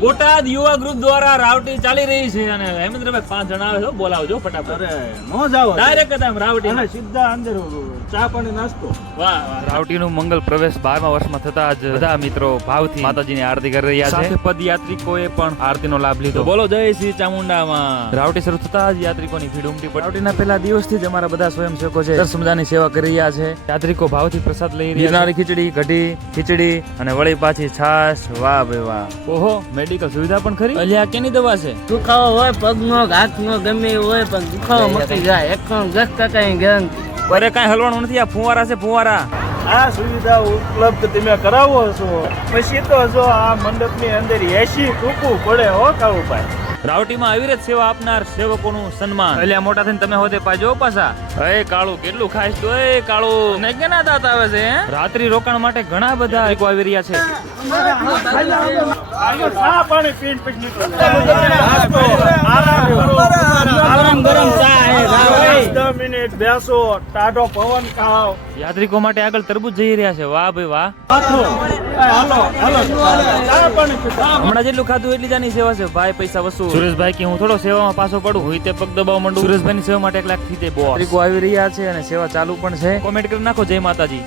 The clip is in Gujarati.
બોટાદ યુવા ગ્રુપ દ્વારા રાવટી ચાલી રહી છે અને હેમેન્દ્રભાઈ પાંચ જણા આવે છે બોલાવજો ફટાફટ. અરે નો જાવ ડાયરેક્ટ હતા એમ રાવટી અને સીધા અંદર ચા પાણી નાસ્તો. વાહ. વાહ રાવટીનું મંગલ પ્રવેશ બારમા વર્ષમાં થતા જ બધા મિત્રો ભાવથી માતાજીની આરતી કરી રહ્યા છે. સાથે પદયાત્રિકોએ પણ આરતીનો લાભ લીધો. બોલો જય શ્રી ચામુંડામાં. રાવટી શરૂ થતા જ યાત્રિકોની ભીડ ઉમટી પડી. રાવટીના પહેલા દિવસથી જ અમારા બધા સ્વયંસેવકો છે દસ સેવા કરી રહ્યા છે. યાત્રિકો ભાવથી પ્રસાદ લઈ રહ્યા છે. ખીચડી કઢી ખીચડી અને વળી પાછી છાશ. વાહ ભાઈ વાહ. ઓહો મેડિકલ સુવિધા પણ ખરી? અલ્યા કેની દવા છે? દુખાવો હોય પગનો કે હાથનો ગમે હોય પણ દુખાવો મટી જાય. એકસો દસ ટકા ગેરંટી. અરે કાંઈ હલવાનું નથી આ ફુવારા છે ફુવારા. આ સુવિધા ઉપલબ્ધ તમે કરાવો છો. પછી તો જો આ મંડપની અંદર એસી ટૂંકું પડે હો કાળુભાઈ. રાવટીમાં અવિરત સેવા આપનાર સેવકોનું સન્માન એટલે મોટા થઈને તમે હોતે પાજો પાછા અય કાળુ કેટલું ખાઈશ તો એ કાળુ ને કેના દાંત આવે છે રાત્રિ રોકાણ માટે ઘણા બધા લોકો આવી રહ્યા છે પાણી પીન પીન નીકળો. નાસ્તો, આરામ કરો. ગરમ ગરમ ચા હે દસ દસ મિનિટ બેસો ટાઢો પવન ખાઓ. યાત્રિકો માટે આગળ તરબૂજ જઈ રહ્યા છે. વાહ ભાઈ વાહ. હમણાં જેટલું ખાધું એટલી જાની સેવા છે. ભાઈ પૈસા વસૂલ. સુરેશભાઈ કે હું થોડો સેવામાં પાછો પડું? હું તે પગ દબાવ માંડું? સુરેશભાઈ ની સેવા માટે એક લાખથી તે બોસ આવી રહ્યા છે અને સેવા ચાલુ પણ છે. કોમેન્ટ કરી નાખો જય માતાજી.